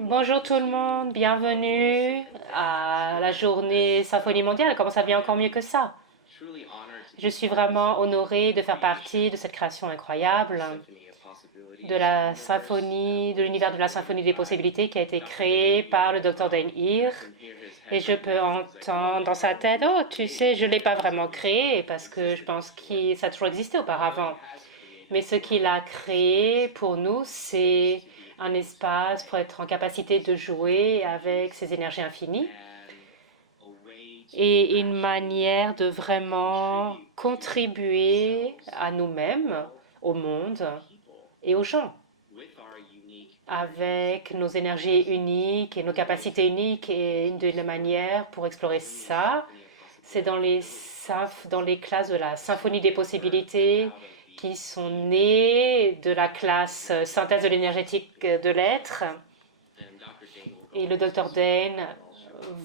Bonjour tout le monde, bienvenue à la journée Symphonie mondiale. Comment ça vient encore mieux que ça? Je suis vraiment honorée de faire partie de cette création incroyable de la symphonie, de l'univers de la symphonie des possibilités qui a été créée par le Dr. Dane Heer. Et je peux entendre dans sa tête, oh, tu sais, je ne l'ai pas vraiment créé parce que je pense que ça a toujours existé auparavant. Mais ce qu'il a créé pour nous, c'est un espace pour être en capacité de jouer avec ces énergies infinies et une manière de vraiment contribuer à nous-mêmes, au monde et aux gens avec nos énergies uniques et nos capacités uniques. Et une des manières pour explorer ça, c'est dans les classes de la symphonie des possibilités qui sont nées de la classe synthèse de l'énergétique de l'être. Et le docteur Dane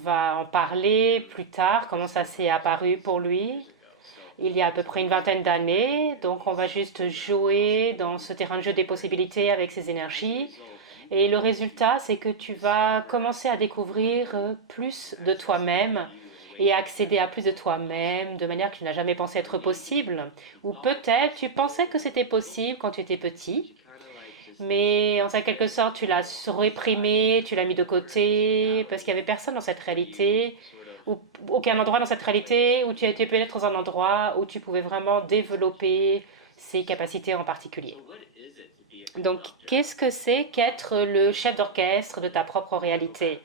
va en parler plus tard, comment ça s'est apparu pour lui. Il y a à peu près une vingtaine d'années, donc on va juste jouer dans ce terrain de jeu des possibilités avec ces énergies. Et le résultat, c'est que tu vas commencer à découvrir plus de toi-même et accéder à plus de toi-même de manière que tu n'as jamais pensé être possible. Ou peut-être tu pensais que c'était possible quand tu étais petit, mais en quelque sorte tu l'as réprimé, tu l'as mis de côté, parce qu'il n'y avait personne dans cette réalité, ou aucun endroit dans cette réalité où tu étais peut-être dans un endroit où tu pouvais vraiment développer ces capacités en particulier. Donc, qu'est-ce que c'est qu'être le chef d'orchestre de ta propre réalité?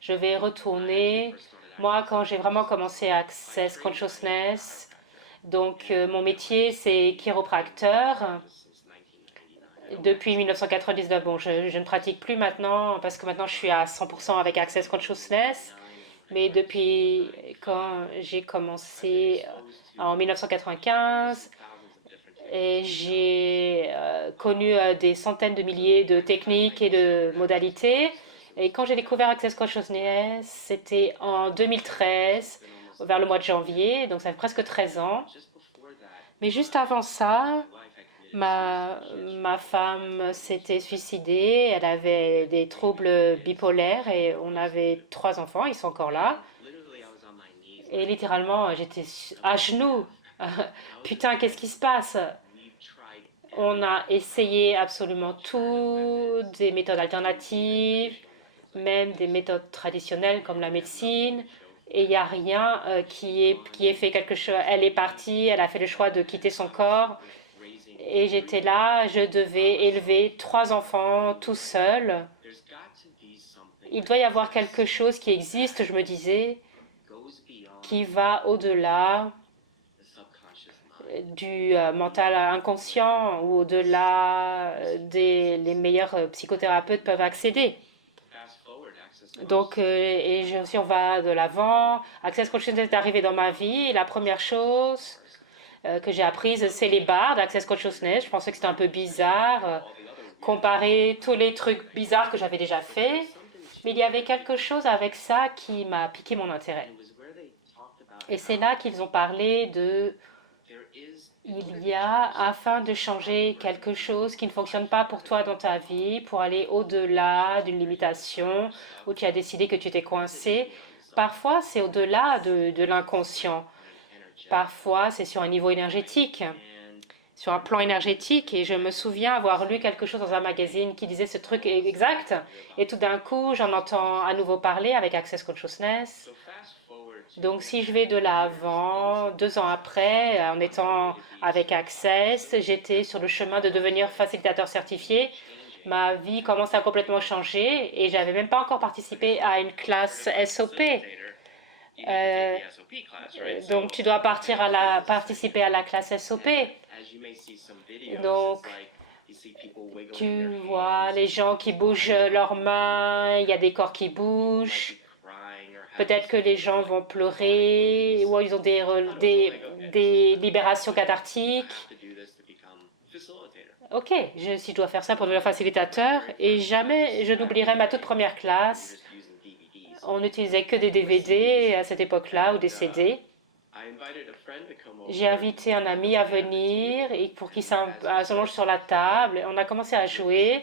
Je vais retourner, moi, quand j'ai vraiment commencé Access Consciousness, donc mon métier, c'est chiropracteur. Depuis 1999, bon, je ne pratique plus maintenant parce que maintenant je suis à 100% avec Access Consciousness, mais depuis quand j'ai commencé en 1995, et j'ai connu des centaines de milliers de techniques et de modalités. Et quand j'ai découvert Access Consciousness, c'était en 2013, vers le mois de janvier, donc ça fait presque 13 ans. Mais juste avant ça, ma femme s'était suicidée, elle avait des troubles bipolaires et on avait trois enfants, ils sont encore là. Et littéralement, j'étais à genoux. Putain, qu'est-ce qui se passe? On a essayé absolument tout, des méthodes alternatives, même des méthodes traditionnelles comme la médecine, et il n'y a rien qui ait fait quelque chose. Elle est partie, elle a fait le choix de quitter son corps, et j'étais là, je devais élever trois enfants tout seul. Il doit y avoir quelque chose qui existe, je me disais, qui va au-delà du mental inconscient ou au-delà des les meilleurs psychothérapeutes peuvent accéder. Donc, si on va de l'avant, Access Consciousness est arrivé dans ma vie. Et la première chose que j'ai apprise, c'est les barres d'Access Consciousness. Je pensais que c'était un peu bizarre, comparer tous les trucs bizarres que j'avais déjà fait. Mais il y avait quelque chose avec ça qui m'a piqué mon intérêt. Et c'est là qu'ils ont parlé de il y a, afin de changer quelque chose qui ne fonctionne pas pour toi dans ta vie, pour aller au-delà d'une limitation où tu as décidé que tu étais coincé, parfois c'est au-delà de l'inconscient. Parfois c'est sur un niveau énergétique, sur un plan énergétique. Et je me souviens avoir lu quelque chose dans un magazine qui disait ce truc exact. Et tout d'un coup, j'en entends à nouveau parler avec Access Consciousness. Donc, si je vais de l'avant, 2 ans après, en étant avec Access, j'étais sur le chemin de devenir facilitateur certifié. Ma vie commence à complètement changer et j'avais même pas encore participé à une classe SOP. Euh, donc, tu dois participer à la classe SOP. Donc, tu vois les gens qui bougent leurs mains, il y a des corps qui bougent. Peut-être que les gens vont pleurer ou ils ont des libérations cathartiques. Ok, si je dois faire ça pour devenir facilitateur, et jamais je n'oublierai ma toute première classe. On n'utilisait que des DVD à cette époque-là ou des CD. J'ai invité un ami à venir et pour qu'il s'allonge sur la table. On a commencé à jouer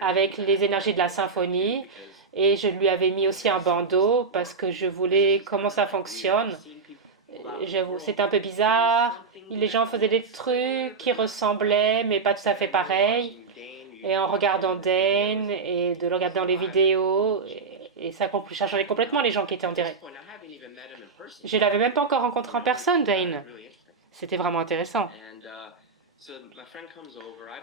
avec les énergies de la symphonie. Et je lui avais mis aussi un bandeau parce que je voulais comment ça fonctionne. J'avoue, c'était un peu bizarre. Les gens faisaient des trucs qui ressemblaient, mais pas tout à fait pareils. Et en regardant Dane et de le regarder dans les vidéos, et ça a changé complètement les gens qui étaient en direct. Je l'avais même pas encore rencontré en personne, Dane. C'était vraiment intéressant.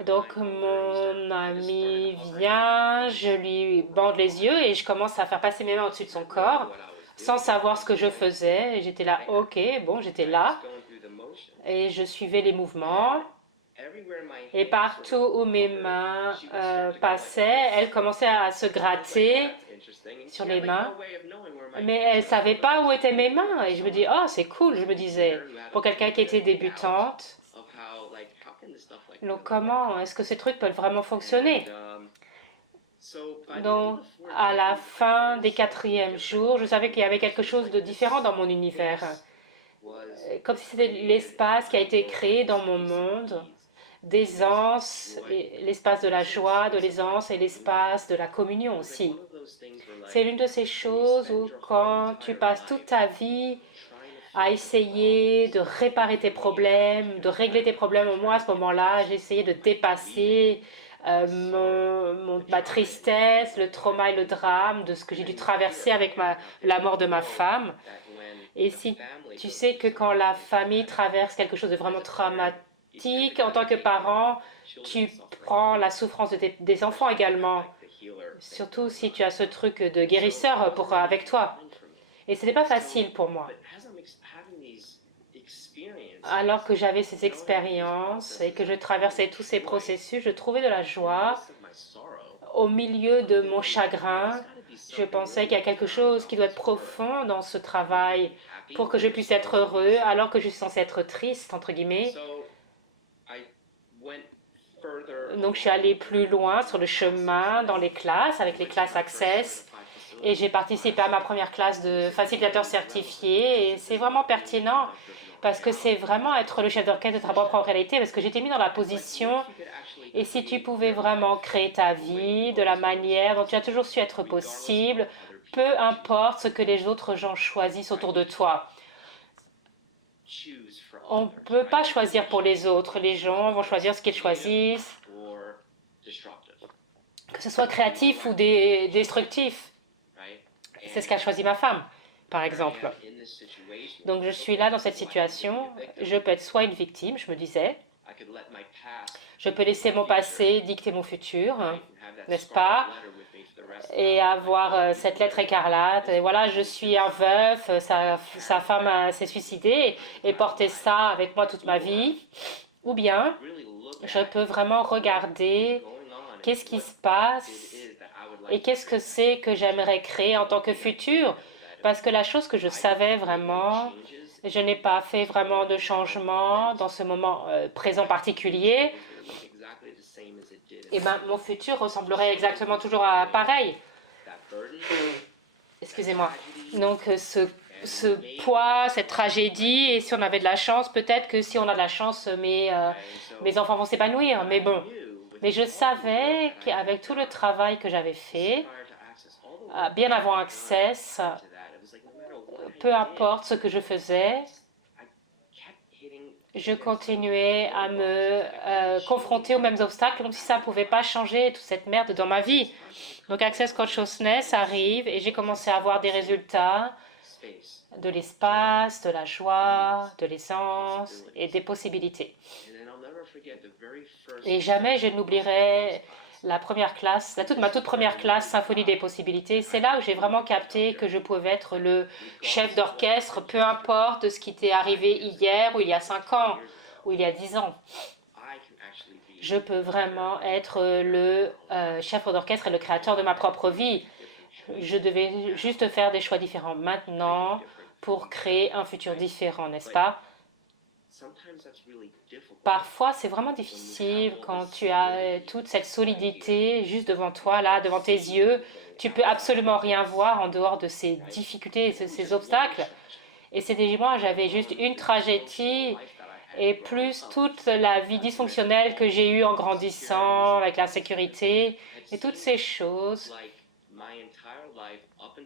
Donc mon ami vient, je lui bande les yeux et je commence à faire passer mes mains au-dessus de son corps sans savoir ce que je faisais. Et j'étais là, ok, bon, j'étais là et je suivais les mouvements. Et partout où mes mains passaient, elle commençait à se gratter sur les mains. Mais elle ne savait pas où étaient mes mains. Et je me dis, oh, c'est cool, je me disais, pour quelqu'un qui était débutante. Donc comment est-ce que ces trucs peuvent vraiment fonctionner? Donc à la fin des 4e jours, je savais qu'il y avait quelque chose de différent dans mon univers. Comme si c'était l'espace qui a été créé dans mon monde, d'aisance, l'espace de la joie, de l'aisance et l'espace de la communion aussi. C'est l'une de ces choses où quand tu passes toute ta vie à essayer de réparer tes problèmes, de régler tes problèmes. Moi, à ce moment-là, j'ai essayé de dépasser ma tristesse, le trauma et le drame de ce que j'ai dû traverser avec la mort de ma femme. Et si tu sais que quand la famille traverse quelque chose de vraiment traumatique, en tant que parent, tu prends la souffrance des enfants également. Surtout si tu as ce truc de guérisseur avec toi. Et ce n'était pas facile pour moi. Alors que j'avais ces expériences et que je traversais tous ces processus, je trouvais de la joie au milieu de mon chagrin. Je pensais qu'il y a quelque chose qui doit être profond dans ce travail pour que je puisse être heureux alors que je suis censée être triste, entre guillemets. Donc je suis allée plus loin sur le chemin dans les classes, avec les classes Access. Et j'ai participé à ma première classe de facilitateur certifié. Et c'est vraiment pertinent parce que c'est vraiment être le chef d'orchestre de ta propre réalité, parce que j'étais mis dans la position, et si tu pouvais vraiment créer ta vie de la manière dont tu as toujours su être possible, peu importe ce que les autres gens choisissent autour de toi. On ne peut pas choisir pour les autres, les gens vont choisir ce qu'ils choisissent, que ce soit créatif ou destructif. C'est ce qu'a choisi ma femme, par exemple. Donc je suis là dans cette situation, je peux être soit une victime, je me disais, je peux laisser mon passé dicter mon futur, n'est-ce pas? Et avoir cette lettre écarlate, et voilà, je suis un veuf, sa femme s'est suicidée, et porter ça avec moi toute ma vie. Ou bien, je peux vraiment regarder qu'est-ce qui se passe et qu'est-ce que c'est que j'aimerais créer en tant que futur. Parce que la chose que je savais vraiment, je n'ai pas fait vraiment de changement dans ce moment présent particulier. Et ben, mon futur ressemblerait exactement toujours à pareil. Excusez-moi. Donc, ce poids, cette tragédie, et si on avait de la chance, peut-être que si on a de la chance, mes enfants vont s'épanouir. Mais bon, mais je savais qu'avec tout le travail que j'avais fait, bien avant Access, peu importe ce que je faisais, je continuais à me confronter aux mêmes obstacles, comme si ça ne pouvait pas changer toute cette merde dans ma vie. Donc Access Consciousness arrive et j'ai commencé à avoir des résultats, de l'espace, de la joie, de l'essence et des possibilités. Et jamais je n'oublierai la première classe, ma toute première classe Symphonie des possibilités. C'est là où j'ai vraiment capté que je pouvais être le chef d'orchestre, peu importe ce qui était arrivé hier ou il y a 5 ans ou il y a 10 ans. Je peux vraiment être le chef d'orchestre et le créateur de ma propre vie. Je devais juste faire des choix différents maintenant pour créer un futur différent, n'est-ce pas? Parfois, c'est vraiment difficile quand tu as toute cette solidité juste devant toi, là, devant tes yeux. Tu peux absolument rien voir en dehors de ces difficultés, ces obstacles. Et c'était moi, j'avais juste une tragédie et plus toute la vie dysfonctionnelle que j'ai eue en grandissant, avec l'insécurité et toutes ces choses.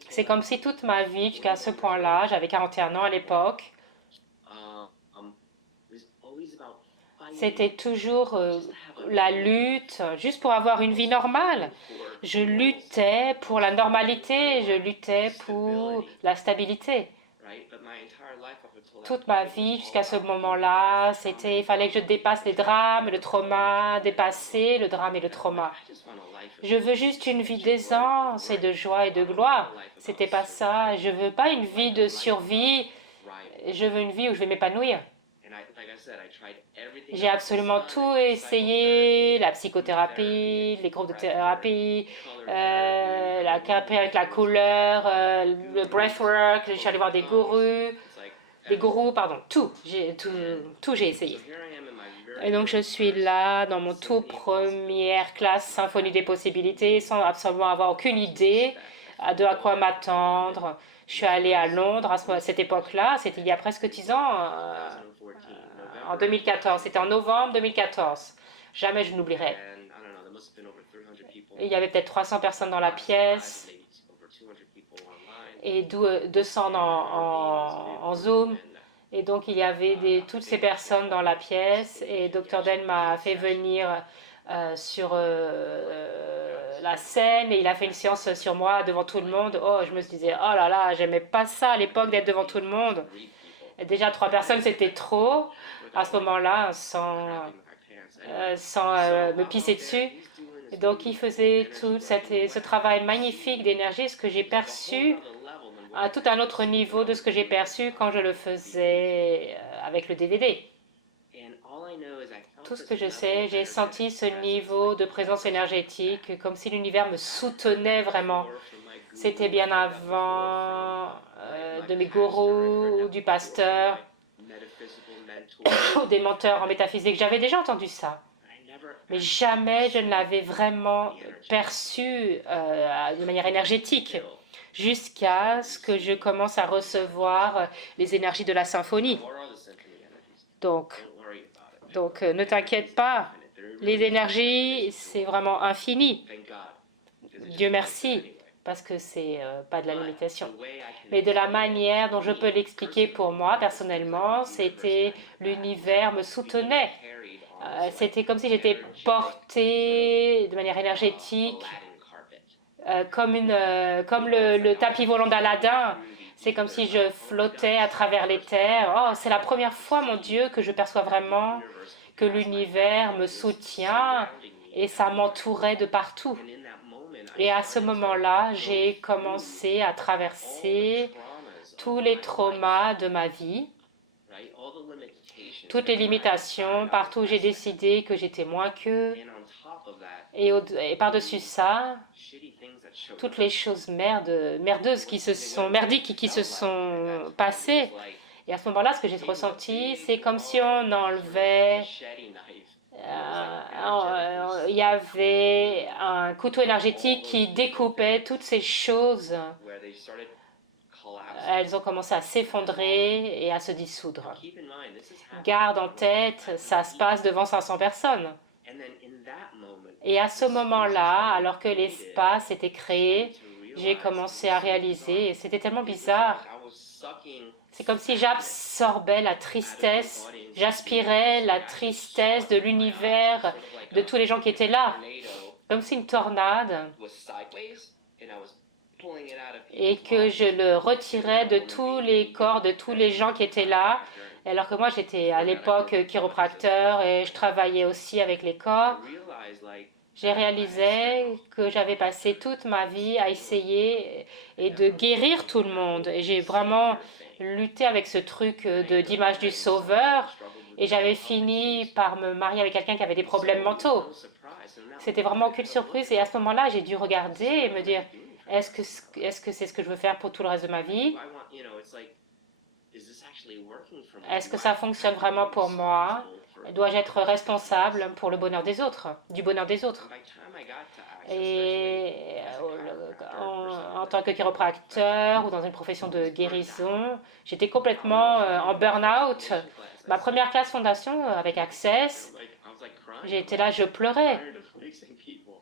C'est comme si toute ma vie, jusqu'à ce point-là, j'avais 41 ans à l'époque, c'était toujours la lutte, juste pour avoir une vie normale. Je luttais pour la normalité, je luttais pour la stabilité. Toute ma vie, jusqu'à ce moment-là, il fallait que je dépasse les drames, le trauma, dépasser le drame et le trauma. Je veux juste une vie d'aisance et de joie et de gloire. C'était pas ça. Je veux pas une vie de survie. Je veux une vie où je vais m'épanouir. J'ai absolument tout essayé, la psychothérapie, les groupes de thérapie, la thérapie avec la couleur, le breathwork, je suis allée voir des gourous, pardon, tout j'ai essayé. Et donc je suis là dans mon tout première classe Symphonie des possibilités sans absolument avoir aucune idée de à quoi m'attendre. Je suis allée à Londres à cette époque-là, c'était il y a presque 10 ans, en 2014, c'était en novembre 2014. Jamais je n'oublierai. Il y avait peut-être 300 personnes dans la pièce et 200 en Zoom. Et donc, il y avait toutes ces personnes dans la pièce et Dr. Den m'a fait venir sur la scène et il a fait une séance sur moi devant tout le monde. Oh, je me disais, oh là là, j'aimais pas ça à l'époque d'être devant tout le monde. Et déjà, 3 personnes, c'était trop à ce moment-là, sans me pisser dessus. Et donc, il faisait tout ce travail magnifique d'énergie, ce que j'ai perçu à tout un autre niveau de ce que j'ai perçu quand je le faisais avec le DVD. Tout ce que je sais, j'ai senti ce niveau de présence énergétique, comme si l'univers me soutenait vraiment. C'était bien avant de mes gourous ou du pasteur ou des menteurs en métaphysique. J'avais déjà entendu ça, mais jamais je ne l'avais vraiment perçu de manière énergétique, jusqu'à ce que je commence à recevoir les énergies de la symphonie. Donc ne t'inquiète pas, les énergies, c'est vraiment infini. Dieu merci, parce que c'est pas de la limitation. Mais de la manière dont je peux l'expliquer pour moi, personnellement, c'était l'univers me soutenait. C'était comme si j'étais portée de manière énergétique, comme le tapis volant d'Aladin. C'est comme si je flottais à travers les terres. Oh, c'est la première fois, mon Dieu, que je perçois vraiment que l'univers me soutient et ça m'entourait de partout. Et à ce moment-là, j'ai commencé à traverser tous les traumas de ma vie, toutes les limitations, partout où j'ai décidé que j'étais moins qu'eux. Et par-dessus ça, toutes les choses merdeuses merdiques qui se sont passées. Et à ce moment-là, ce que j'ai ressenti, c'est comme si on enlevait... il y avait un couteau énergétique qui découpait toutes ces choses. Elles ont commencé à s'effondrer et à se dissoudre. Garde en tête, ça se passe devant 500 personnes. Et à ce moment-là, alors que l'espace était créé, j'ai commencé à réaliser, et c'était tellement bizarre, c'est comme si j'absorbais la tristesse, j'aspirais la tristesse de l'univers, de tous les gens qui étaient là, comme si une tornade, et que je le retirais de tous les corps, de tous les gens qui étaient là, alors que moi j'étais à l'époque chiropracteur et je travaillais aussi avec les corps. J'ai réalisé que j'avais passé toute ma vie à essayer et de guérir tout le monde. Et j'ai vraiment lutté avec ce truc d'image du sauveur. Et j'avais fini par me marier avec quelqu'un qui avait des problèmes mentaux. C'était vraiment aucune surprise. Et à ce moment-là, j'ai dû regarder et me dire, est-ce que c'est ce que je veux faire pour tout le reste de ma vie? Est-ce que ça fonctionne vraiment pour moi? Dois-je être responsable pour le bonheur des autres, du bonheur des autres? Et en tant que chiropracteur ou dans une profession de guérison. J'étais complètement en burn-out. Ma première classe fondation avec Access, j'étais là, je pleurais.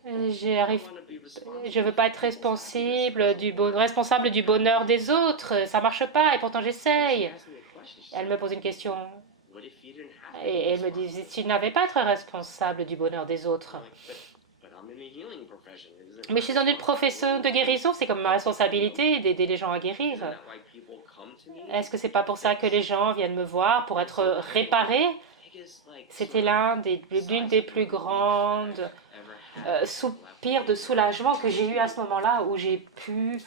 Je veux pas être responsable du bonheur des autres. Ça marche pas et pourtant j'essaye. Elle me pose une question et elle me dit, si tu n'avais pas à être responsable du bonheur des autres. Mais je suis dans une profession de guérison, c'est comme ma responsabilité d'aider les gens à guérir. Est-ce que c'est pas pour ça que les gens viennent me voir, pour être réparés? C'était l'une des plus grandes soupirs de soulagement que j'ai eu à ce moment-là, où j'ai pu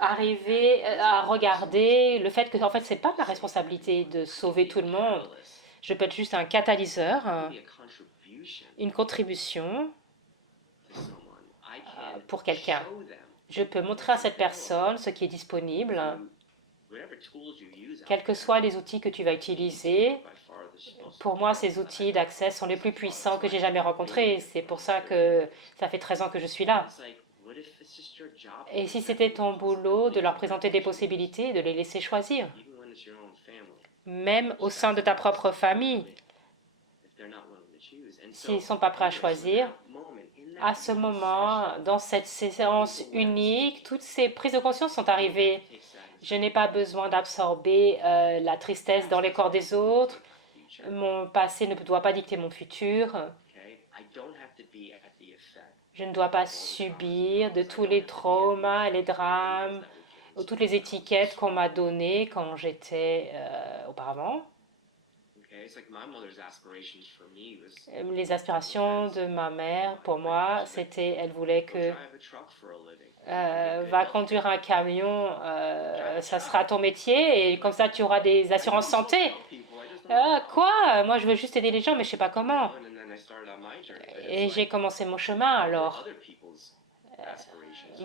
arriver à regarder le fait que, en fait, c'est pas ma responsabilité de sauver tout le monde. Je peux être juste un catalyseur, une contribution pour quelqu'un. Je peux montrer à cette personne ce qui est disponible, quels que soient les outils que tu vas utiliser. Pour moi, ces outils d'accès sont les plus puissants que j'ai jamais rencontrés. C'est pour ça que ça fait 13 ans que je suis là. Et si c'était ton boulot de leur présenter des possibilités, de les laisser choisir, même au sein de ta propre famille, s'ils ne sont pas prêts à choisir, à ce moment, dans cette séance unique, toutes ces prises de conscience sont arrivées. Je n'ai pas besoin d'absorber la tristesse dans les corps des autres. Mon passé ne doit pas dicter mon futur. Je ne dois pas subir de tous les traumas, les drames, ou toutes les étiquettes qu'on m'a données quand j'étais auparavant. Les aspirations de ma mère, pour moi, c'était, elle voulait que va conduire un camion, ça sera ton métier, et comme ça tu auras des assurances santé. Quoi? Moi je veux juste aider les gens, mais je sais pas comment. Et j'ai commencé mon chemin alors.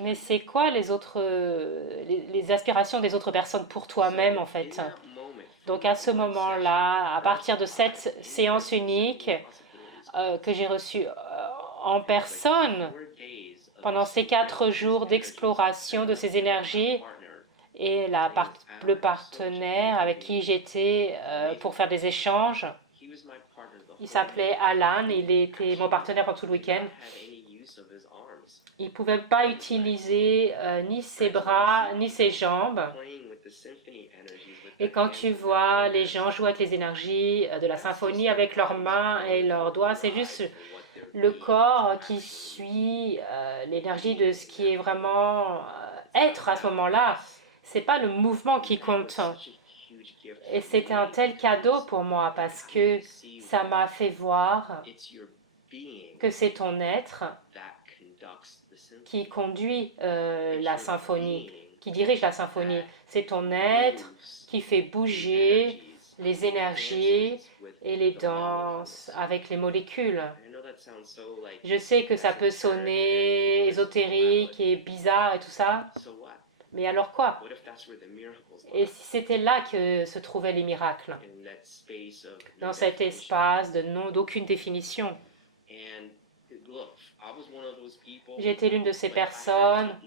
Mais c'est quoi les autres, les aspirations des autres personnes pour toi-même en fait? Donc à ce moment-là, à partir de cette séance unique que j'ai reçue en personne, pendant ces 4 jours d'exploration de ces énergies, et le partenaire avec qui j'étais pour faire des échanges, il s'appelait Alan, il était mon partenaire pendant tout le week-end. Il ne pouvait pas utiliser ni ses bras, ni ses jambes. Et quand tu vois les gens jouer avec les énergies de la symphonie avec leurs mains et leurs doigts, c'est juste le corps qui suit l'énergie de ce qui est vraiment être à ce moment-là. C'est pas le mouvement qui compte. Et c'était un tel cadeau pour moi parce que ça m'a fait voir que c'est ton être qui conduit la symphonie, qui dirige la symphonie. C'est ton être qui fait bouger les énergies et les danses avec les molécules. Je sais que ça peut sonner ésotérique et bizarre et tout ça, mais alors quoi? Et si c'était là que se trouvaient les miracles, dans cet espace d'aucune définition? J'ai été l'une de ces personnes.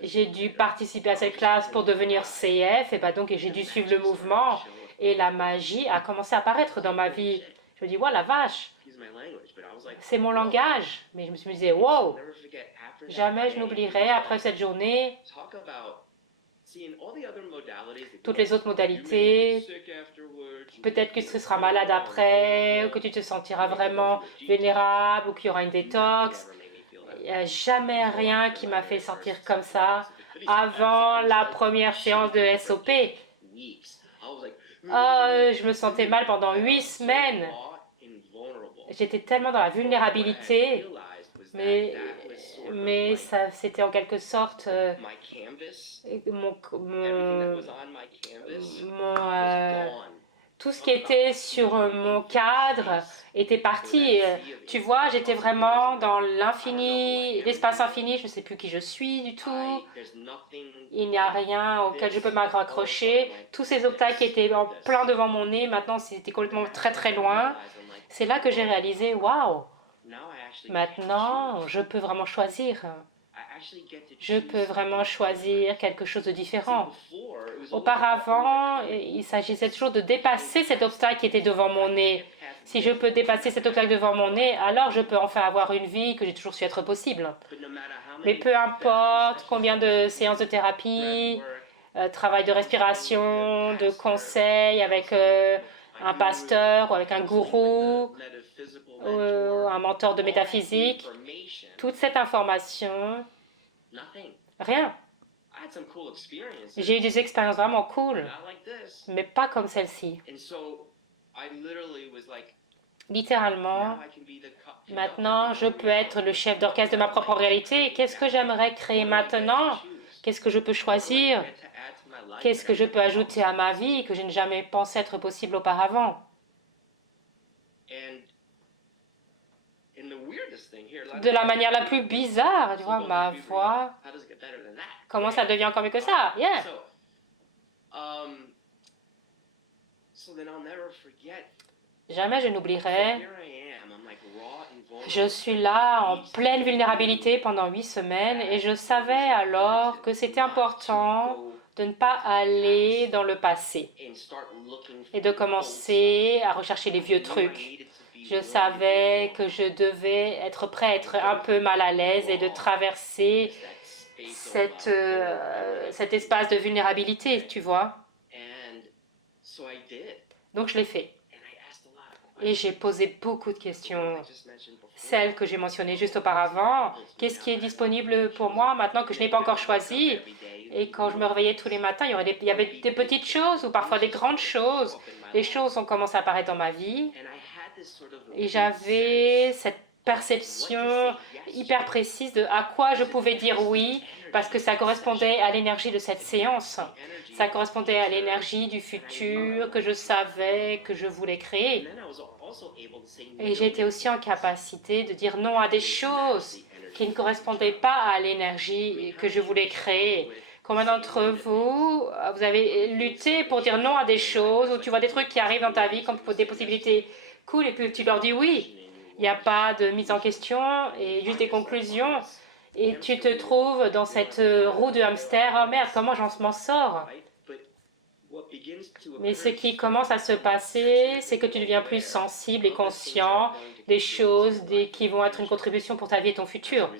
J'ai dû participer à cette classe pour devenir CF, et donc j'ai dû suivre le mouvement, et la magie a commencé à apparaître dans ma vie. Je me dis, wow, la vache, c'est mon langage. Mais je me suis dit, wow, jamais je n'oublierai après cette journée toutes les autres modalités. Peut-être que tu seras malade après, ou que tu te sentiras vraiment vulnérable, ou qu'il y aura une détox. Il n'y a jamais rien qui m'a fait sentir comme ça avant la première séance de SOP. Je me sentais mal pendant 8 semaines. J'étais tellement dans la vulnérabilité, mais ça, c'était en quelque sorte tout ce qui était sur mon cadre était parti. Tu vois, j'étais vraiment dans l'infini, l'espace infini. Je ne sais plus qui je suis du tout. Il n'y a rien auquel je peux m'accrocher. Tous ces obstacles étaient en plein devant mon nez. Maintenant, c'était complètement très très loin. C'est là que j'ai réalisé, waouh, maintenant, je peux vraiment choisir. Je peux vraiment choisir quelque chose de différent. Auparavant, il s'agissait toujours de dépasser cet obstacle qui était devant mon nez. Si je peux dépasser cet obstacle devant mon nez, alors je peux enfin avoir une vie que j'ai toujours su être possible. Mais peu importe combien de séances de thérapie, travail de respiration, de conseils avec un pasteur ou avec un gourou, un mentor de métaphysique, toute cette information, rien. J'ai eu des expériences vraiment cool, mais pas comme celle-ci. Littéralement, maintenant, je peux être le chef d'orchestre de ma propre réalité. Qu'est-ce que j'aimerais créer maintenant? Qu'est-ce que je peux choisir? Qu'est-ce que je peux ajouter à ma vie que je n'ai jamais pensé être possible auparavant? De la manière la plus bizarre, tu vois, ma voix, comment ça devient encore mieux que ça? Yeah. Jamais je n'oublierai. Je suis là en pleine vulnérabilité pendant 8 semaines et je savais alors que c'était important de ne pas aller dans le passé et de commencer à rechercher les vieux trucs. Je savais que je devais être prêt à être un peu mal à l'aise et de traverser cet espace de vulnérabilité, tu vois. Donc je l'ai fait. Et j'ai posé beaucoup de questions. Celles que j'ai mentionnées juste auparavant. Qu'est-ce qui est disponible pour moi maintenant que je n'ai pas encore choisi? Et quand je me réveillais tous les matins, il y avait des petites choses ou parfois des grandes choses. Les choses ont commencé à apparaître dans ma vie. Et j'avais cette perception hyper précise de à quoi je pouvais dire oui, parce que ça correspondait à l'énergie de cette séance. Ça correspondait à l'énergie du futur que je savais que je voulais créer. Et j'étais aussi en capacité de dire non à des choses qui ne correspondaient pas à l'énergie que je voulais créer. Combien d'entre vous, vous avez lutté pour dire non à des choses, ou tu vois des trucs qui arrivent dans ta vie comme des possibilités cool, et puis tu leur dis oui. Il n'y a pas de mise en question et juste des conclusions. Et tu te trouves dans cette roue de hamster. Oh merde, comment j'en m'en sors? Mais ce qui commence à se passer, c'est que tu deviens plus sensible et conscient des choses qui vont être une contribution pour ta vie et ton futur.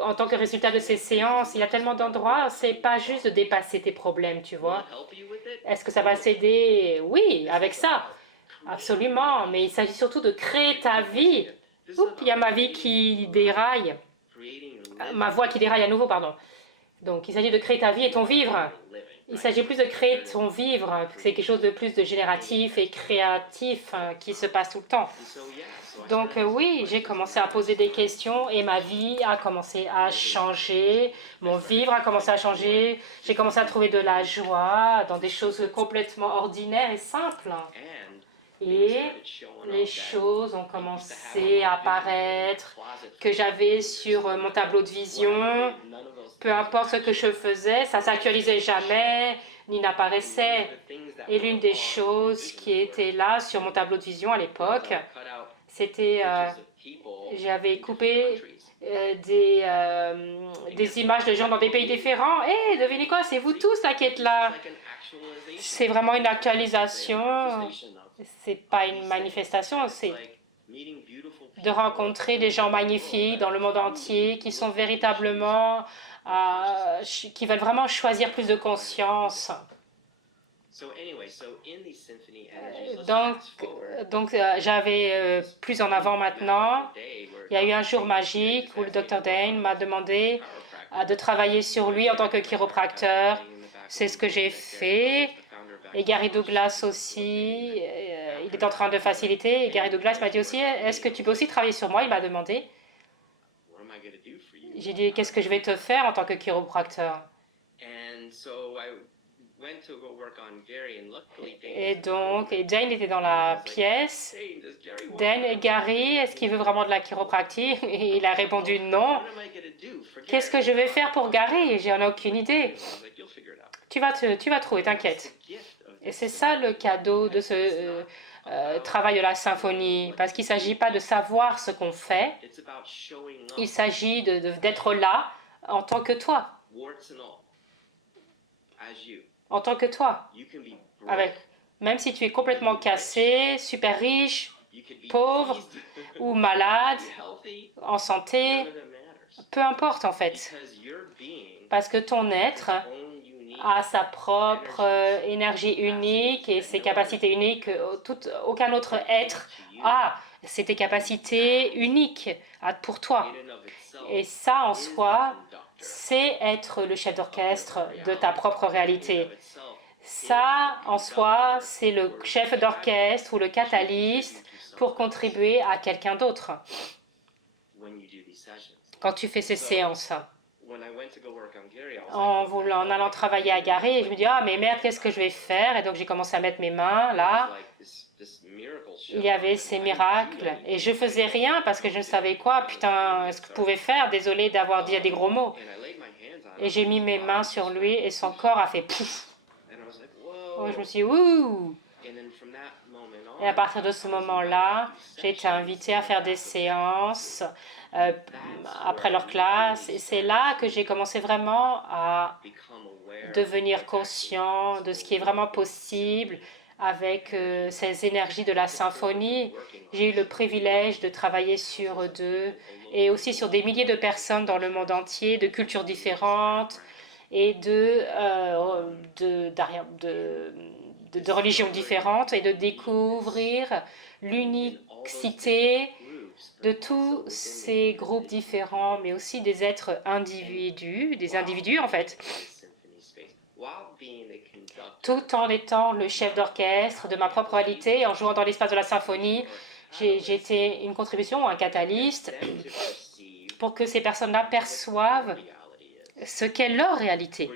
En tant que résultat de ces séances, il y a tellement d'endroits, c'est pas juste de dépasser tes problèmes, tu vois. Est-ce que ça va s'aider? Oui, avec ça. Absolument, mais il s'agit surtout de créer ta vie. Oups, il y a ma vie qui déraille. Ma voix qui déraille à nouveau, pardon. Donc, il s'agit de créer ta vie et ton vivre. Il s'agit plus de créer ton vivre. C'est quelque chose de plus de génératif et créatif qui se passe tout le temps. Donc oui, j'ai commencé à poser des questions et ma vie a commencé à changer. Mon vivre a commencé à changer. J'ai commencé à trouver de la joie dans des choses complètement ordinaires et simples. Et les choses ont commencé à apparaître que j'avais sur mon tableau de vision. Peu importe ce que je faisais, ça ne s'actualisait jamais ni n'apparaissait. Et l'une des choses qui était là sur mon tableau de vision à l'époque, c'était j'avais coupé des images de gens dans des pays différents. Et devinez quoi, c'est vous tous là qui êtes là. C'est vraiment une actualisation. C'est pas une manifestation, c'est de rencontrer des gens magnifiques dans le monde entier qui sont véritablement, qui veulent vraiment choisir plus de conscience. Donc j'avais plus en avant maintenant. Il y a eu un jour magique où le Dr Dane m'a demandé de travailler sur lui en tant que chiropracteur. C'est ce que j'ai fait. Et Gary Douglas aussi, il est en train de faciliter. Et Gary Douglas m'a dit aussi, est-ce que tu peux aussi travailler sur moi? Il m'a demandé. J'ai dit, qu'est-ce que je vais te faire en tant que chiropracteur? Et donc, Dane était dans la pièce. Dane et Gary, est-ce qu'il veut vraiment de la chiropractie? Et il a répondu non. Qu'est-ce que je vais faire pour Gary? J'en ai aucune idée. Tu vas trouver, t'inquiète. Et c'est ça le cadeau de travail de la symphonie, parce qu'il ne s'agit pas de savoir ce qu'on fait, il s'agit d'être là en tant que toi, en tant que toi, avec, même si tu es complètement cassé, super riche, pauvre ou malade, en santé, peu importe en fait, parce que ton être a sa propre énergie unique et ses capacités uniques. Aucun autre être a ces capacités uniques pour toi. Et ça, en soi, c'est être le chef d'orchestre de ta propre réalité. Ça, en soi, c'est le chef d'orchestre ou le catalyste pour contribuer à quelqu'un d'autre quand tu fais ces séances. En allant travailler à Gary, je me dis, ah mais merde, qu'est-ce que je vais faire? Et donc j'ai commencé à mettre mes mains là. Il y avait ces miracles et je faisais rien parce que je ne savais quoi, putain, ce que je pouvais faire, désolé d'avoir dit des gros mots. Et j'ai mis mes mains sur lui et son corps a fait pouf. Oh, je me suis dit, ouh. Et à partir de ce moment-là, j'ai été invitée à faire des séances après leur classe. Et c'est là que j'ai commencé vraiment à devenir conscient de ce qui est vraiment possible avec ces énergies de la symphonie. J'ai eu le privilège de travailler sur d'eux et aussi sur des milliers de personnes dans le monde entier, de cultures différentes et de religions différentes et de découvrir l'unicité de tous ces groupes différents, mais aussi des êtres individus, des individus en fait, tout en étant le chef d'orchestre de ma propre réalité, en jouant dans l'espace de la symphonie. J'ai été une contribution, un catalyste pour que ces personnes-là perçoivent ce qu'est leur réalité,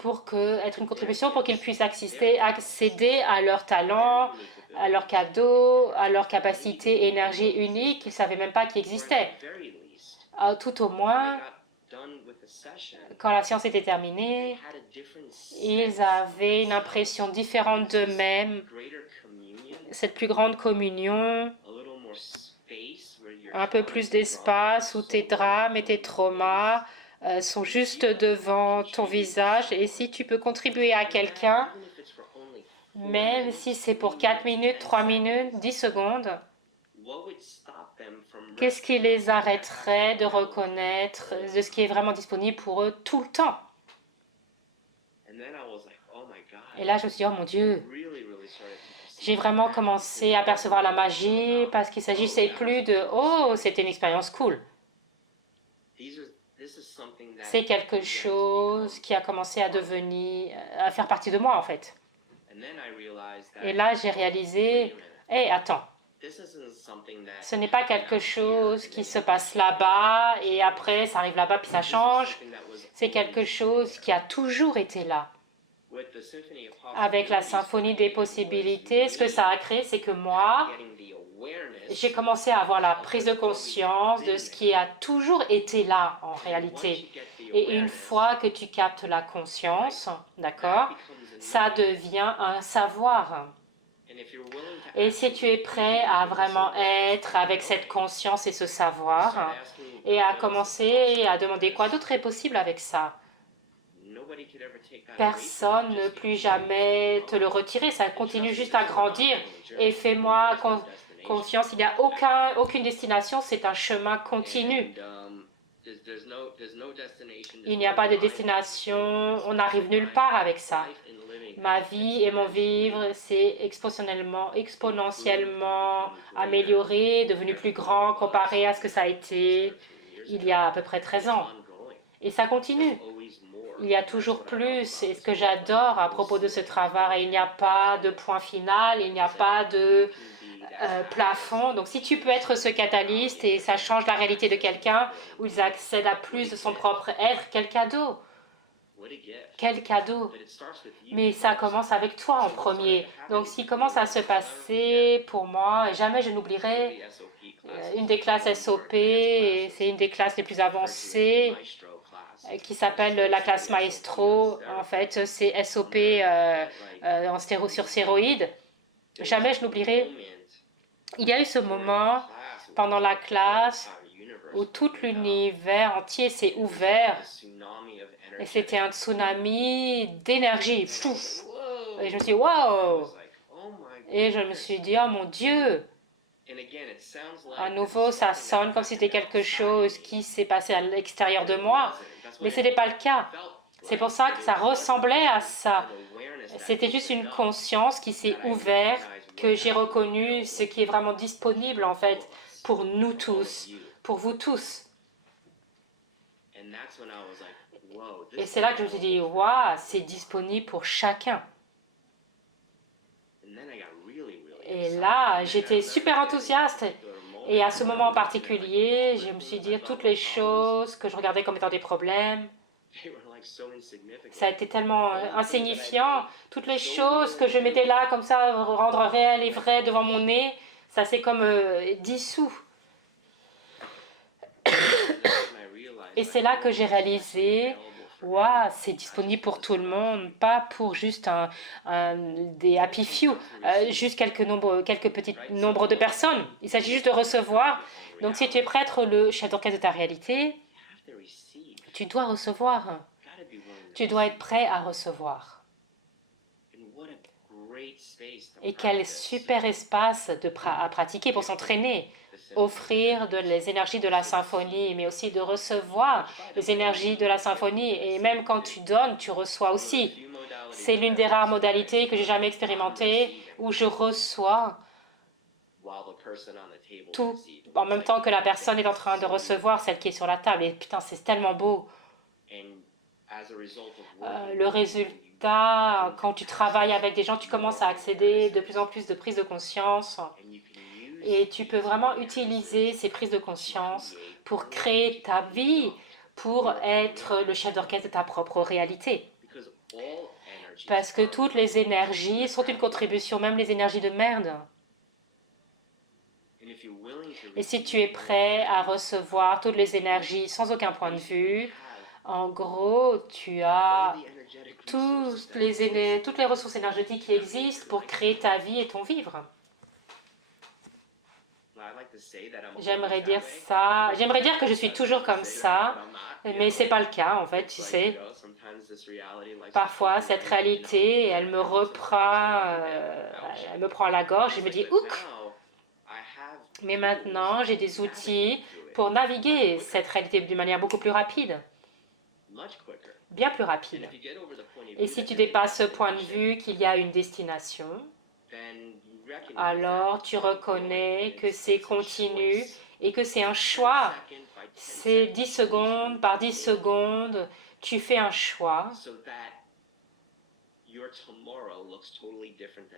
pour être une contribution pour qu'ils puissent accéder à leurs talents, à leurs cadeaux, à leurs capacités, énergie unique qu'ils ne savaient même pas qui existaient. Tout au moins, quand la séance était terminée, ils avaient une impression différente d'eux-mêmes, cette plus grande communion, un peu plus d'espace où tes drames et tes traumas sont juste devant ton visage. Et si tu peux contribuer à quelqu'un, même si c'est pour 4 minutes, 3 minutes, 10 secondes, qu'est-ce qui les arrêterait de reconnaître de ce qui est vraiment disponible pour eux tout le temps? Et là, je me suis dit, oh mon Dieu, j'ai vraiment commencé à percevoir la magie parce qu'il ne s'agissait plus de « Oh, c'était une expérience cool ». C'est quelque chose qui a commencé à faire partie de moi en fait. Et là, j'ai réalisé, hé, attends, ce n'est pas quelque chose qui se passe là-bas et après ça arrive là-bas puis ça change. C'est quelque chose qui a toujours été là. Avec la symphonie des possibilités, ce que ça a créé, c'est que moi, j'ai commencé à avoir la prise de conscience de ce qui a toujours été là en réalité. Et une fois que tu captes la conscience, d'accord, ça devient un savoir. Et si tu es prêt à vraiment être avec cette conscience et ce savoir, et à commencer à demander quoi d'autre est possible avec ça, personne ne peut jamais te le retirer, ça continue juste à grandir. Et fais-moi confiance, il n'y a aucune destination, c'est un chemin continu. Il n'y a pas de destination, on n'arrive nulle part avec ça. Ma vie et mon vivre s'est exponentiellement amélioré, devenu plus grand comparé à ce que ça a été il y a à peu près 13 ans. Et ça continue. Il y a toujours plus. Et ce que j'adore à propos de ce travail, il n'y a pas de point final, il n'y a pas de plafond. Donc si tu peux être ce catalyste et ça change la réalité de quelqu'un, où ils accèdent à plus de son propre être, quel cadeau! Quel cadeau! Mais ça commence avec toi en premier. Donc ce qui commence à se passer pour moi, et jamais je n'oublierai une des classes SOP, et c'est une des classes les plus avancées. qui s'appelle la classe Maestro. En fait, c'est SOP sur stéroïdes. Jamais je n'oublierai. Il y a eu ce moment pendant la classe où tout l'univers entier s'est ouvert et c'était un tsunami d'énergie. Et je me suis dit, waouh! Et je me suis dit, oh mon Dieu! À nouveau, ça sonne comme si c'était quelque chose qui s'est passé à l'extérieur de moi, mais ce n'était pas le cas. C'est pour ça que ça ressemblait à ça. C'était juste une conscience qui s'est ouverte, que j'ai reconnu ce qui est vraiment disponible en fait pour nous tous, pour vous tous. Et c'est là que je me suis dit, waouh, c'est disponible pour chacun. Et là, j'étais super enthousiaste. Et à ce moment en particulier, je me suis dit, toutes les choses que je regardais comme étant des problèmes, ça a été tellement insignifiant. Toutes les choses que je mettais là, comme ça, rendre réelles et vraies devant mon nez, ça s'est comme dissous. Et c'est là que j'ai réalisé, waouh, c'est disponible pour tout le monde, pas pour juste des happy few, juste quelques petits nombres de personnes. Il s'agit juste de recevoir. Donc si tu es prêt à être le chef d'orchestre de ta réalité, tu dois recevoir. Tu dois être prêt à recevoir. Et quel super espace à pratiquer pour s'entraîner. Offrir les énergies de la symphonie, mais aussi de recevoir les énergies de la symphonie. Et même quand tu donnes, tu reçois aussi. C'est l'une des rares modalités que j'ai jamais expérimentées où je reçois tout en même temps que la personne est en train de recevoir celle qui est sur la table. Et putain, c'est tellement beau. Le résultat, quand tu travailles avec des gens, tu commences à accéder de plus en plus de prise de conscience. Et tu peux vraiment utiliser ces prises de conscience pour créer ta vie, pour être le chef d'orchestre de ta propre réalité. Parce que toutes les énergies sont une contribution, même les énergies de merde. Et si tu es prêt à recevoir toutes les énergies sans aucun point de vue, en gros, tu as toutes les ressources énergétiques qui existent pour créer ta vie et ton vivre. J'aimerais dire ça. J'aimerais dire que je suis toujours comme ça, mais c'est pas le cas en fait, tu sais. Parfois, cette réalité, elle me prend à la gorge et me dit ouk. Mais maintenant, j'ai des outils pour naviguer cette réalité d'une manière beaucoup plus rapide, bien plus rapide. Et si tu dépasses ce point de vue qu'il y a une destination, alors tu reconnais que c'est continu et que c'est un choix. C'est 10 secondes par 10 secondes, tu fais un choix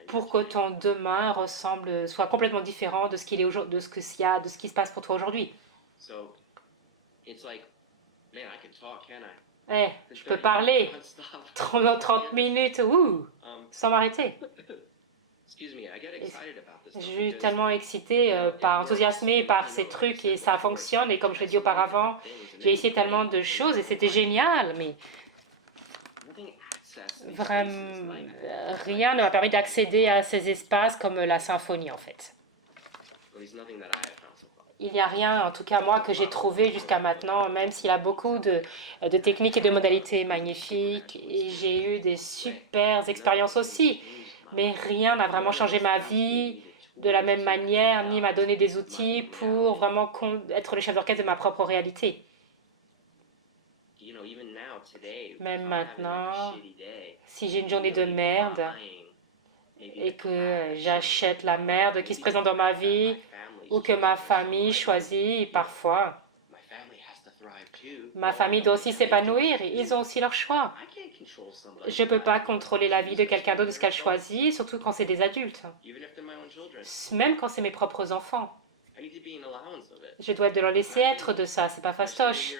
pour que ton demain soit complètement différent de ce qu'il est aujourd'hui, de ce qui se passe pour toi aujourd'hui. Je peux parler 30 minutes, sans m'arrêter. Je suis tellement excitée, enthousiasmée par ces trucs et ça fonctionne. Et comme je l'ai dit auparavant, j'ai essayé tellement de choses et c'était génial, mais vraiment rien ne m'a permis d'accéder à ces espaces comme la symphonie en fait. Il n'y a rien, en tout cas moi, que j'ai trouvé jusqu'à maintenant, même s'il y a beaucoup de techniques et de modalités magnifiques. Et j'ai eu des super expériences aussi. Mais rien n'a vraiment changé ma vie de la même manière, ni m'a donné des outils pour vraiment être le chef d'orchestre de ma propre réalité. Même maintenant, si j'ai une journée de merde et que j'achète la merde qui se présente dans ma vie, ou que ma famille choisit, parfois, ma famille doit aussi s'épanouir, ils ont aussi leur choix. Je ne peux pas contrôler la vie de quelqu'un d'autre de ce qu'elle choisit, surtout quand c'est des adultes. Même quand c'est mes propres enfants. Je dois leur laisser être de ça, c'est pas fastoche.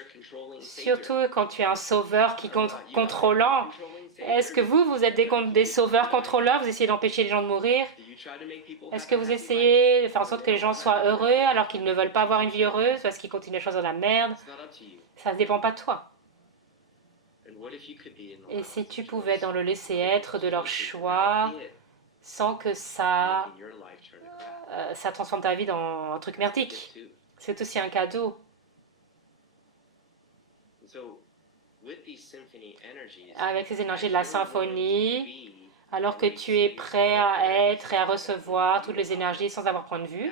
Surtout quand tu es un sauveur qui contrôlant. Est-ce que vous êtes des sauveurs contrôleurs, vous essayez d'empêcher les gens de mourir? Est-ce que vous essayez de faire en sorte que les gens soient heureux alors qu'ils ne veulent pas avoir une vie heureuse parce qu'ils continuent à choisir la merde? Ça ne dépend pas de toi. Et si tu pouvais dans le laisser-être de leur choix, sans que ça transforme ta vie dans un truc merdique. C'est aussi un cadeau. Avec ces énergies de la symphonie, alors que tu es prêt à être et à recevoir toutes les énergies sans avoir point de vue,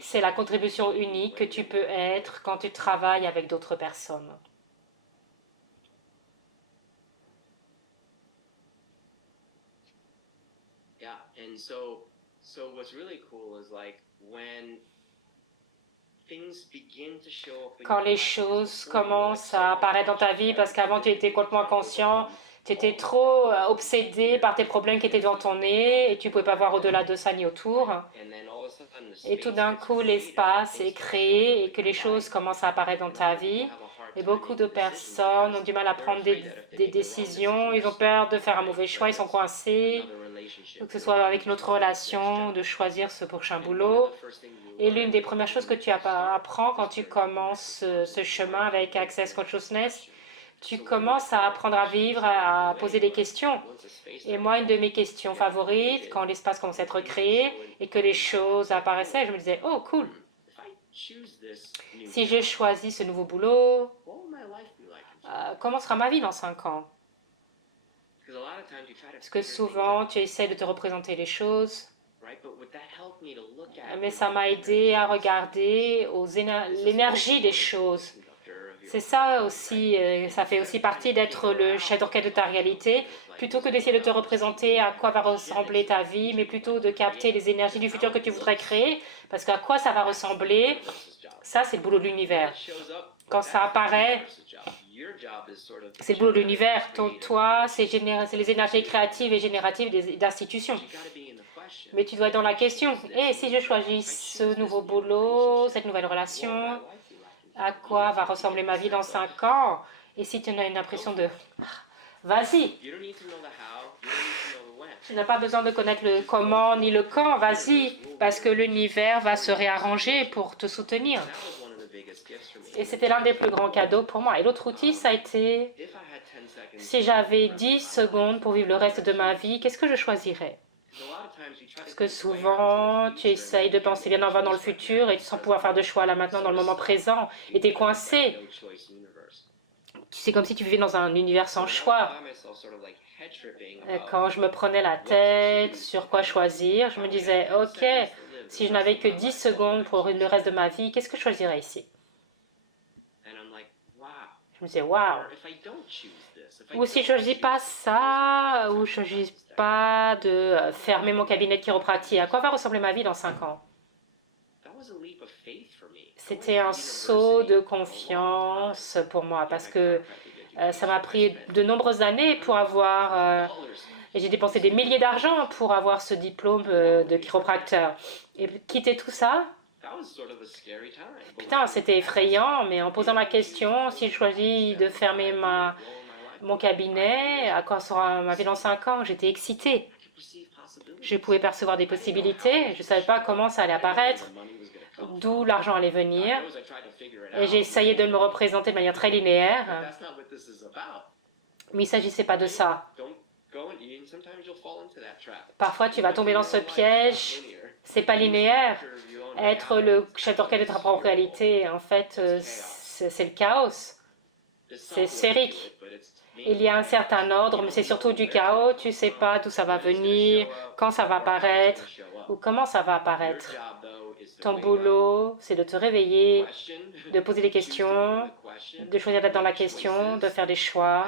c'est la contribution unique que tu peux être quand tu travailles avec d'autres personnes. Quand les choses commencent à apparaître dans ta vie, parce qu'avant tu étais complètement inconscient, tu étais trop obsédé par tes problèmes qui étaient devant ton nez et tu ne pouvais pas voir au-delà de ça ni autour. Et tout d'un coup, l'espace est créé et que les choses commencent à apparaître dans ta vie. Et beaucoup de personnes ont du mal à prendre des décisions, ils ont peur de faire un mauvais choix, ils sont coincés, que ce soit avec notre relation, de choisir ce prochain boulot. Et l'une des premières choses que tu apprends quand tu commences ce chemin avec Access Consciousness, tu commences à apprendre à vivre, à poser des questions. Et moi, une de mes questions favorites, quand l'espace commence à être créé et que les choses apparaissaient, je me disais, oh cool, si je choisis ce nouveau boulot, comment sera ma vie dans 5 ans? Parce que souvent, tu essaies de te représenter les choses, mais ça m'a aidé à regarder l'énergie des choses. C'est ça aussi, ça fait aussi partie d'être le chef d'orchestre de ta réalité, plutôt que d'essayer de te représenter à quoi va ressembler ta vie, mais plutôt de capter les énergies du futur que tu voudrais créer, parce qu'à quoi ça va ressembler, ça c'est le boulot de l'univers. Quand ça apparaît, c'est le boulot de l'univers. Toi, c'est les énergies créatives et génératives d'institutions. Mais tu dois être dans la question. Et si je choisis ce nouveau boulot, cette nouvelle relation, à quoi va ressembler ma vie dans 5 ans? Et si tu as une impression de... Vas-y. Tu n'as pas besoin de connaître le comment ni le quand, vas-y, parce que l'univers va se réarranger pour te soutenir. Et c'était l'un des plus grands cadeaux pour moi. Et l'autre outil, ça a été, si j'avais 10 secondes pour vivre le reste de ma vie, qu'est-ce que je choisirais? Parce que souvent, tu essayes de penser bien en avant dans le futur et sans pouvoir faire de choix là maintenant dans le moment présent, et tu es coincé. C'est comme si tu vivais dans un univers sans choix. Quand je me prenais la tête sur quoi choisir, je me disais, ok, si je n'avais que 10 secondes pour le reste de ma vie, qu'est-ce que je choisirais ici? Je me disais, waouh! Ou si je ne choisis pas ça, ou je ne choisis pas de fermer mon cabinet de chiropratie, à quoi va ressembler ma vie dans 5 ans? C'était un saut de confiance pour moi, parce que ça m'a pris de nombreuses années pour avoir... et j'ai dépensé des milliers d'argent pour avoir ce diplôme de chiropracteur. Et quitter tout ça, putain, c'était effrayant, mais en posant la question, si je choisis de fermer mon cabinet, à quoi sera ma vie dans 5 ans? J'étais excitée. Je pouvais percevoir des possibilités, je ne savais pas comment ça allait apparaître, d'où l'argent allait venir. Et j'ai essayé de me représenter de manière très linéaire. Mais il ne s'agissait pas de ça. Parfois, tu vas tomber dans ce piège. C'est pas linéaire. Être le chef d'orchestre de ta propre réalité, en fait, c'est le chaos. C'est sphérique. Il y a un certain ordre, mais c'est surtout du chaos. Tu ne sais pas d'où ça va venir, quand ça va apparaître, ou comment ça va apparaître. Ton boulot, c'est de te réveiller, de poser des questions, de choisir d'être dans la question, de faire des choix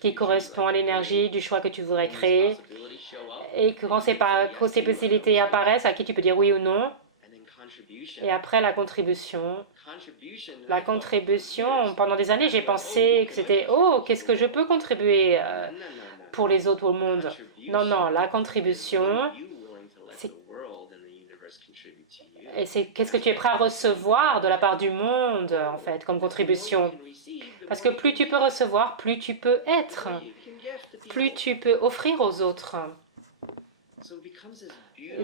qui correspondent à l'énergie du choix que tu voudrais créer. Et quand ces possibilités apparaissent, à qui tu peux dire oui ou non. Et après, la contribution. La contribution, pendant des années, j'ai pensé que c'était « Oh, qu'est-ce que je peux contribuer pour les autres au monde ?» Non, non, la contribution, c'est qu'est-ce que tu es prêt à recevoir de la part du monde, en fait, comme contribution. Parce que plus tu peux recevoir, plus tu peux être, plus tu peux offrir aux autres.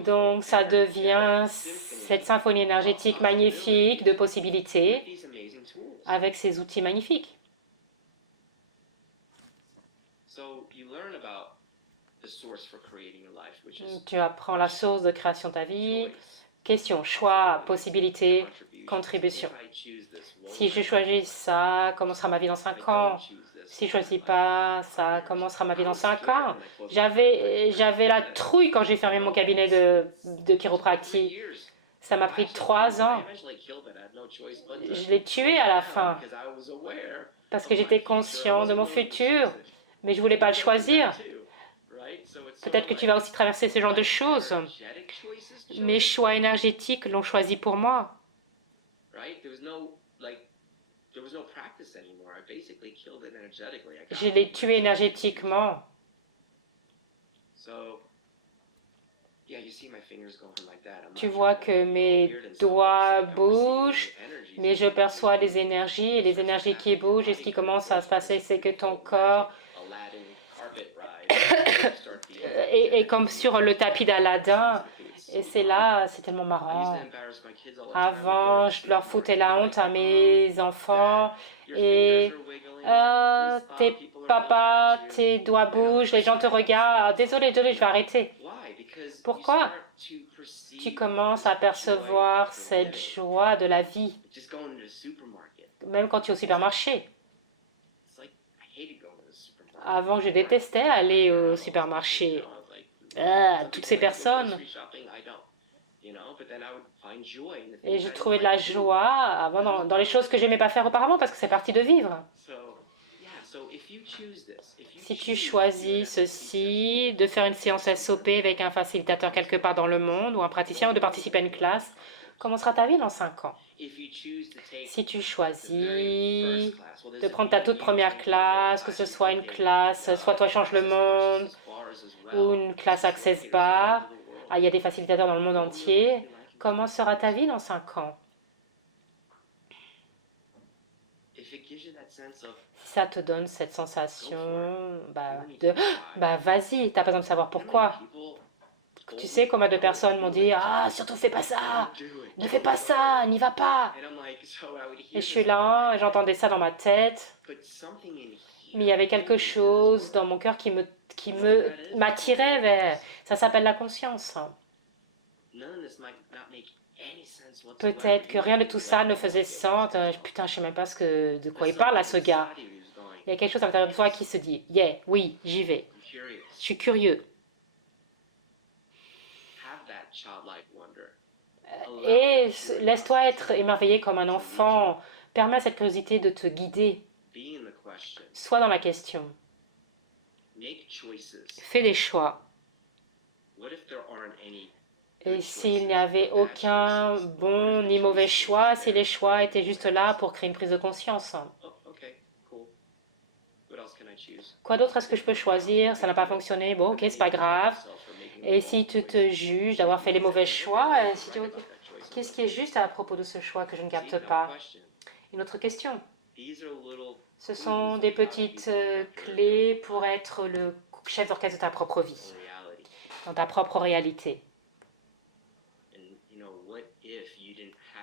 Donc ça devient cette symphonie énergétique magnifique de possibilités avec ces outils magnifiques. Tu apprends la source de création de ta vie. Question, choix, possibilité, contribution. Si je choisis ça, comment sera ma vie dans 5 ans? Si je choisis pas ça, comment sera ma vie dans 5 ans? J'avais la trouille quand j'ai fermé mon cabinet de chiropractie. Ça m'a pris 3 ans. Je l'ai tué à la fin parce que j'étais conscient de mon futur, mais je voulais pas le choisir. Peut-être que tu vas aussi traverser ce genre de choses. Mes choix énergétiques l'ont choisi pour moi. Je l'ai tué énergétiquement. Tu vois que mes doigts bougent, mais je perçois les énergies et les énergies qui bougent. Et ce qui commence à se passer, c'est que ton corps est comme sur le tapis d'Aladin. Et c'est là, c'est tellement marrant. Avant, je leur foutais la honte à mes enfants et tes doigts bougent, les gens te regardent. Désolé, désolé, je vais arrêter. Pourquoi? Tu commences à percevoir cette joie de la vie, même quand tu es au supermarché. Avant, je détestais aller au supermarché. Toutes ces personnes. Et je trouvais de la joie avant dans les choses que j'aimais pas faire auparavant parce que c'est parti de vivre. Si tu choisis ceci, de faire une séance SOP avec un facilitateur quelque part dans le monde ou un praticien ou de participer à une classe, comment sera ta vie dans 5 ans? Si tu choisis de prendre ta toute première classe, que ce soit une classe Soit toi change le monde ou une classe Access Bar, il y a des facilitateurs dans le monde entier, comment sera ta vie dans 5 ans? Si ça te donne cette sensation, vas-y, t'as pas besoin de savoir pourquoi. Tu sais combien de personnes m'ont dit « Ah, surtout fais pas ça, ne fais pas ça, n'y va pas !» Et je suis là, j'entendais ça dans ma tête, mais il y avait quelque chose dans mon cœur qui m'attirait vers. Ça s'appelle la conscience. Peut-être que rien de tout ça ne faisait sens. Putain, je sais même pas de quoi il parle là, ce gars. Il y a quelque chose à l'intérieur de toi qui se dit « Yeah, oui, j'y vais. Je suis curieux. » Et laisse-toi être émerveillé comme un enfant. Permets à cette curiosité de te guider. Sois dans la question. Fais des choix. Et s'il n'y avait aucun bon ni mauvais choix, si les choix étaient juste là pour créer une prise de conscience. Quoi d'autre est-ce que je peux choisir? Ça n'a pas fonctionné. Bon, ok, c'est pas grave. Et si tu te juges d'avoir fait les mauvais choix, qu'est-ce qui est juste à propos de ce choix que je ne capte pas? Une autre question. Ce sont des petites clés pour être le chef d'orchestre de ta propre vie, dans ta propre réalité.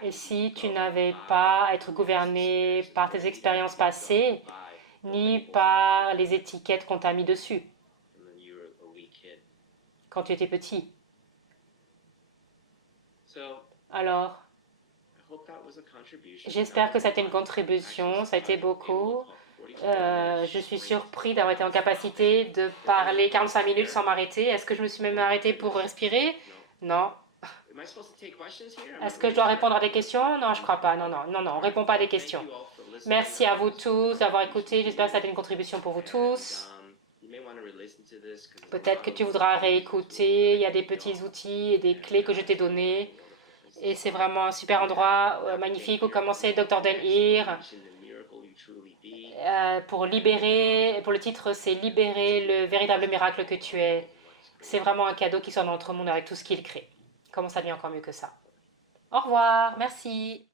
Et si tu n'avais pas à être gouverné par tes expériences passées, ni par les étiquettes qu'on t'a mis dessus quand tu étais petit. Alors, j'espère que ça a été une contribution, ça a été beaucoup. Je suis surpris d'avoir été en capacité de parler 45 minutes sans m'arrêter. Est-ce que je me suis même arrêtée pour respirer? Non. Est-ce que je dois répondre à des questions? Non, je crois pas. Non, on ne répond pas à des questions. Merci à vous tous d'avoir écouté. J'espère que ça a été une contribution pour vous tous. Peut-être que tu voudras réécouter. Il y a des petits outils et des clés que je t'ai donnés. Et c'est vraiment un super endroit magnifique où commencer Dr. Dan Heer. Pour le titre, c'est Libérer le véritable miracle que tu es. C'est vraiment un cadeau qui sort dans notre monde avec tout ce qu'il crée. Comment ça devient encore mieux que ça? Au revoir, merci.